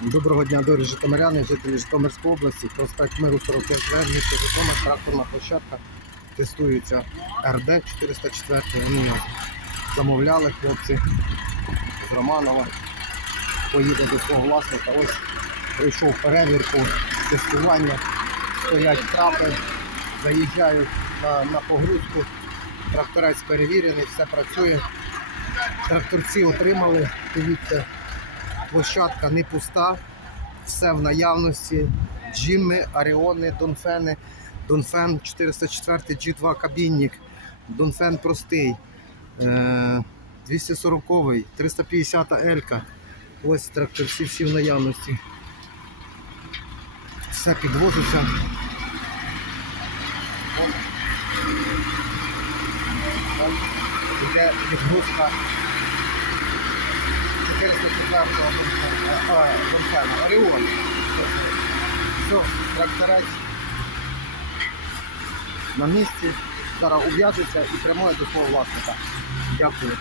Доброго дня, дорогі житомиряни, жителі Житомирської області. Проспект Миру 45 місто Житомир, тракторна площадка. Тестується РД 404. Вони замовляли хлопці з Романова. Поїде до свого власника. Ось прийшов перевірку, тестування. Стоять трапи, заїжджають на, на погрузку. Тракторець перевірений, все працює. Тракторці отримали. Дивіться, площадка не пуста, все в наявності. Джимми, Аріони, Донфени. Донфен 404 G2 кабінник. Донфен простий. Е, 240 350 Елька. Ось тракторці всі всі в наявності. Все підвозиться. От. От. Іде відгрузка 404 Донфена. Оріон. Все, тракторець на місці. Зараз ув'яжеться і прямує до свого власника. Дякую.